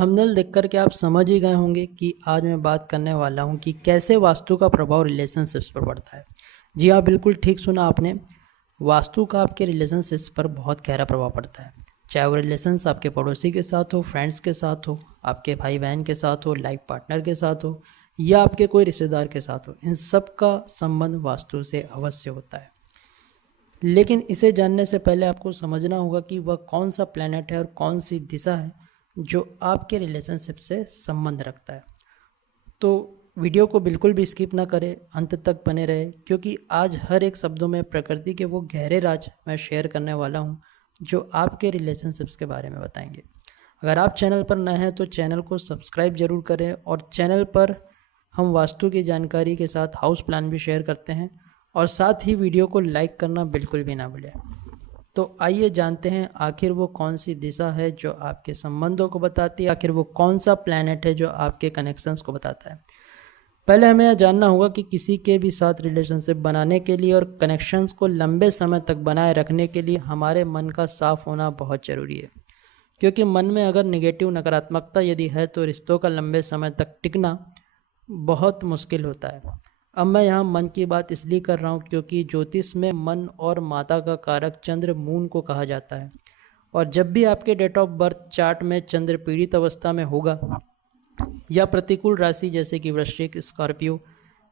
Thumbnail देखकर के आप समझ ही गए होंगे कि आज मैं बात करने वाला हूं कि कैसे वास्तु का प्रभाव रिलेशनशिप्स पर पड़ता है। जी हाँ, बिल्कुल ठीक सुना आपने। वास्तु का आपके रिलेशनशिप्स पर बहुत गहरा प्रभाव पड़ता है। चाहे वो रिलेशंस आपके पड़ोसी के साथ हो, फ्रेंड्स के साथ हो, आपके भाई बहन के साथ हो, लाइफ पार्टनर के साथ हो या आपके कोई रिश्तेदार के साथ हो, इन सब का संबंध वास्तु से अवश्य होता है। लेकिन इसे जानने से पहले आपको समझना होगा कि वह कौन सा प्लैनेट है और कौन सी दिशा है जो आपके रिलेशनशिप से संबंध रखता है। तो वीडियो को बिल्कुल भी स्किप ना करें, अंत तक बने रहे, क्योंकि आज हर एक शब्दों में प्रकृति के वो गहरे राज मैं शेयर करने वाला हूँ जो आपके रिलेशनशिप्स के बारे में बताएंगे। अगर आप चैनल पर नए हैं तो चैनल को सब्सक्राइब जरूर करें, और चैनल पर हम वास्तु की जानकारी के साथ हाउस प्लान भी शेयर करते हैं, और साथ ही वीडियो को लाइक करना बिल्कुल भी ना भूलें। तो आइए जानते हैं आखिर वो कौन सी दिशा है जो आपके संबंधों को बताती है, आखिर वो कौन सा प्लैनेट है जो आपके कनेक्शंस को बताता है। पहले हमें यह जानना होगा कि किसी के भी साथ रिलेशनशिप बनाने के लिए और कनेक्शंस को लंबे समय तक बनाए रखने के लिए हमारे मन का साफ होना बहुत ज़रूरी है। क्योंकि मन में अगर नेगेटिव नकारात्मकता यदि है तो रिश्तों का लंबे समय तक टिकना बहुत मुश्किल होता है। अब मैं यहाँ मन की बात इसलिए कर रहा हूँ क्योंकि ज्योतिष में मन और माता का कारक चंद्र मून को कहा जाता है, और जब भी आपके डेट ऑफ बर्थ चार्ट में चंद्र पीड़ित अवस्था में होगा या प्रतिकूल राशि जैसे कि वृश्चिक, स्कॉर्पियो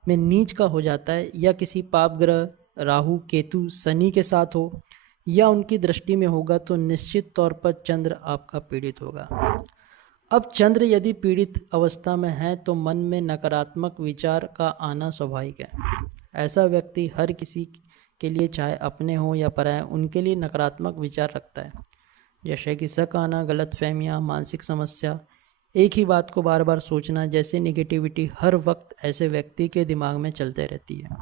में नीच का हो जाता है, या किसी पाप ग्रह राहु, केतु, शनि के साथ हो या उनकी दृष्टि में होगा, तो निश्चित तौर पर चंद्र आपका पीड़ित होगा। अब चंद्र यदि पीड़ित अवस्था में है तो मन में नकारात्मक विचार का आना स्वाभाविक है। ऐसा व्यक्ति हर किसी के लिए, चाहे अपने हो या पराये, उनके लिए नकारात्मक विचार रखता है, जैसे कि शक आना, गलतफहमियां, मानसिक समस्या, एक ही बात को बार बार सोचना जैसे निगेटिविटी हर वक्त ऐसे व्यक्ति के दिमाग में चलते रहती है।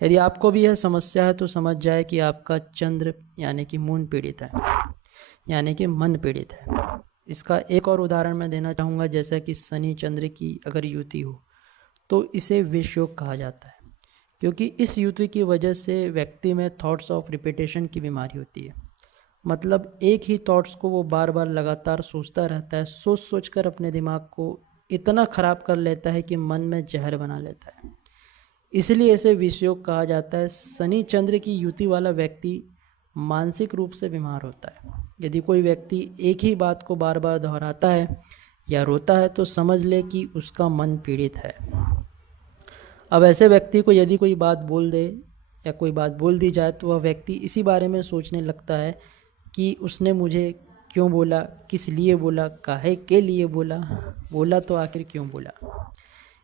यदि आपको भी यह समस्या है तो समझ जाए कि आपका चंद्र यानी कि मून पीड़ित है, यानी कि मन पीड़ित है। इसका एक और उदाहरण मैं देना चाहूँगा, जैसा कि शनि चंद्र की अगर युति हो तो इसे विष योग कहा जाता है, क्योंकि इस युति की वजह से व्यक्ति में थॉट्स ऑफ रिपीटेशन की बीमारी होती है। मतलब एक ही थॉट्स को वो बार बार लगातार सोचता रहता है, सोच सोच कर अपने दिमाग को इतना ख़राब कर लेता है कि मन में जहर बना लेता है। इसलिए इसे विष योग कहा जाता है। शनि चंद्र की युति वाला व्यक्ति मानसिक रूप से बीमार होता है। यदि कोई व्यक्ति एक ही बात को बार बार दोहराता है या रोता है तो समझ ले कि उसका मन पीड़ित है। अब ऐसे व्यक्ति को यदि कोई बात बोल दे या कोई बात बोल दी जाए तो वह व्यक्ति इसी बारे में सोचने लगता है कि उसने मुझे क्यों बोला, किस लिए बोला, काहे के लिए बोला, बोला तो आखिर क्यों बोला।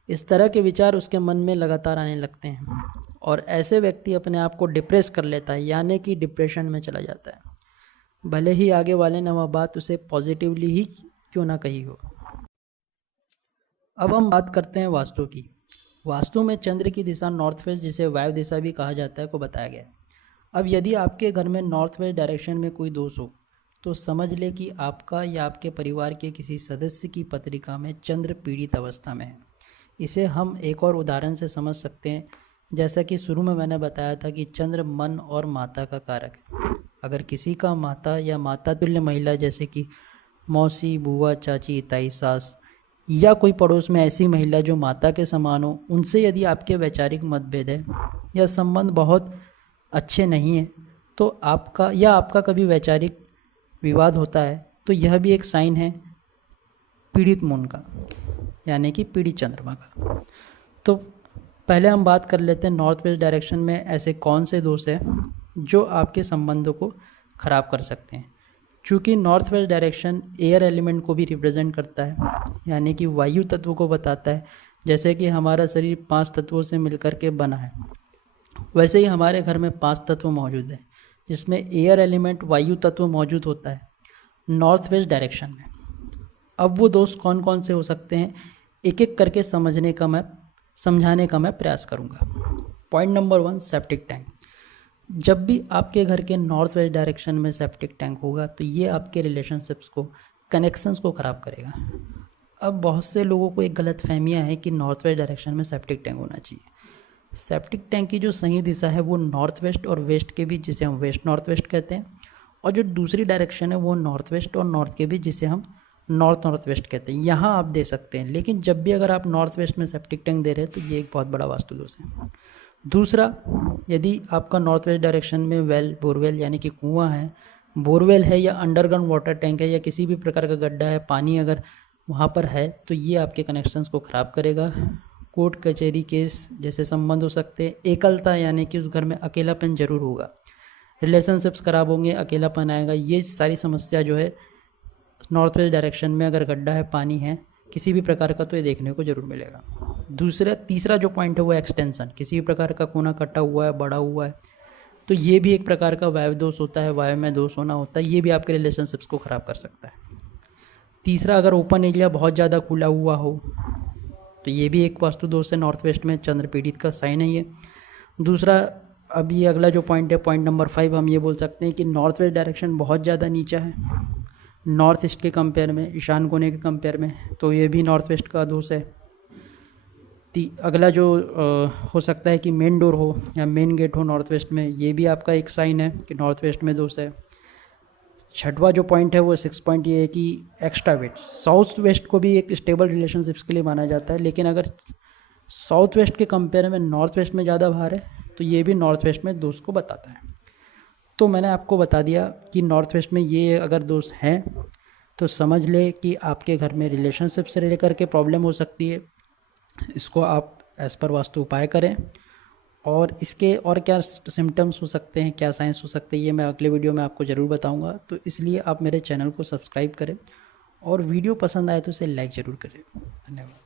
इस तरह के विचार उसके मन में लगातार आने लगते हैं, और ऐसे व्यक्ति अपने आप को डिप्रेस कर लेता है, यानी कि डिप्रेशन में चला जाता है, भले ही आगे वाले ने वह बात उसे पॉजिटिवली ही क्यों ना कही हो। अब हम बात करते हैं वास्तु की। वास्तु में चंद्र की दिशा नॉर्थ वेस्ट, जिसे वायु दिशा भी कहा जाता है, को बताया गया है। अब यदि आपके घर में नॉर्थ वेस्ट डायरेक्शन में कोई दोष हो तो समझ ले कि आपका या आपके परिवार के किसी सदस्य की पत्रिका में चंद्र पीड़ित अवस्था में है। इसे हम एक और उदाहरण से समझ सकते हैं, जैसा कि शुरू में मैंने बताया था कि चंद्र मन और माता का कारक है। अगर किसी का माता या माता तुल्य महिला, जैसे कि मौसी, बुआ, चाची, ताई, सास, या कोई पड़ोस में ऐसी महिला जो माता के समान हो, उनसे यदि आपके वैचारिक मतभेद है या संबंध बहुत अच्छे नहीं है, तो आपका कभी वैचारिक विवाद होता है, तो यह भी एक साइन है पीड़ित मून का, यानी कि पीड़ित चंद्रमा का। तो पहले हम बात कर लेते हैं नॉर्थ वेस्ट डायरेक्शन में ऐसे कौन से दोष हैं जो आपके संबंधों को ख़राब कर सकते हैं। चूँकि north west direction air element को भी रिप्रेजेंट करता है, यानी कि वायु तत्व को बताता है। जैसे कि हमारा शरीर 5 तत्वों से मिलकर के बना है, वैसे ही हमारे घर में 5 तत्व मौजूद हैं, जिसमें एयर एलिमेंट वायु तत्व मौजूद होता है नॉर्थ वेस्ट डायरेक्शन में। अब वो दोष कौन कौन से हो सकते हैं, एक एक करके समझाने का मैं प्रयास करूंगा। Point number 1, septic tank. जब भी आपके घर के नॉर्थ वेस्ट डायरेक्शन में सेप्टिक टैंक होगा तो ये आपके रिलेशनशिप्स को, कनेक्शंस को ख़राब करेगा। अब बहुत से लोगों को एक गलत फहमियाँ है कि नॉर्थ वेस्ट डायरेक्शन में सेप्टिक टैंक होना चाहिए। सेप्टिक टैंक की जो सही दिशा है वो नॉर्थ वेस्ट और वेस्ट के बीच, जिसे हम वेस्ट नॉर्थ वेस्ट कहते हैं, और जो दूसरी डायरेक्शन है वो नॉर्थ वेस्ट और नॉर्थ के बीच, जिसे हम नॉर्थ नॉर्थ वेस्ट कहते हैं, यहाँ आप दे सकते हैं। लेकिन जब भी अगर आप नॉर्थ वेस्ट में सेप्टिक टैंक दे रहे हैं तो ये एक बहुत बड़ा वास्तु दोष है। दूसरा, यदि आपका नॉर्थ वेस्ट डायरेक्शन में वेल, बोरवेल यानी कि कुआं है, बोरवेल है या अंडरग्राउंड वाटर टैंक है या किसी भी प्रकार का गड्ढा है, पानी अगर वहाँ पर है तो ये आपके कनेक्शंस को ख़राब करेगा। कोर्ट कचहरी केस जैसे संबंध हो सकते हैं। एकलता यानी कि उस घर में अकेलापन जरूर होगा, रिलेशनशिप्स खराब होंगे, अकेलापन आएगा। ये सारी समस्या जो है नॉर्थ वेस्ट डायरेक्शन में अगर गड्ढा है, पानी है किसी भी प्रकार का, तो ये देखने को जरूर मिलेगा। तीसरा जो पॉइंट है वो एक्सटेंशन, किसी भी प्रकार का कोना कटा हुआ है, बड़ा हुआ है, तो ये भी एक प्रकार का वायु दोष होता है, वायु में दोष होना होता है, ये भी आपके रिलेशनशिप्स को ख़राब कर सकता है। तीसरा, अगर ओपन एरिया बहुत ज़्यादा खुला हुआ हो तो ये भी एक वास्तु दोष है। नॉर्थ वेस्ट में चंद्र पीड़ित का साइन है ये। दूसरा, अब ये अगला जो पॉइंट है, पॉइंट नंबर 5, हम ये बोल सकते हैं कि नॉर्थ वेस्ट डायरेक्शन बहुत ज़्यादा नीचा है नॉर्थ ईस्ट के कंपेयर में, ईशान कोने के कंपेयर में, तो ये भी नॉर्थ वेस्ट का दोष है। अगला जो हो सकता है कि मेन डोर हो या मेन गेट हो नॉर्थ वेस्ट में, ये भी आपका एक साइन है कि नॉर्थ वेस्ट में दोष है। छठवां जो पॉइंट है वो 6 पॉइंट ये है कि एक्स्ट्रा वेट, साउथ वेस्ट को भी एक स्टेबल रिलेशनशिप्स के लिए माना जाता है, लेकिन अगर साउथ वेस्ट के कंपेयर में नॉर्थ वेस्ट में ज़्यादा भार है तो ये भी नॉर्थ वेस्ट में दोष को बताता है। तो मैंने आपको बता दिया कि नॉर्थ वेस्ट में ये अगर दोष हैं तो समझ ले कि आपके घर में रिलेशनशिप से लेकर के प्रॉब्लम हो सकती है। इसको आप एज़ पर वास्तु उपाय करें, और इसके और क्या सिम्टम्स हो सकते हैं, क्या साइंस हो सकते हैं, ये मैं अगले वीडियो में आपको ज़रूर बताऊंगा। तो इसलिए आप मेरे चैनल को सब्सक्राइब करें और वीडियो पसंद आए तो इसे लाइक ज़रूर करें। धन्यवाद।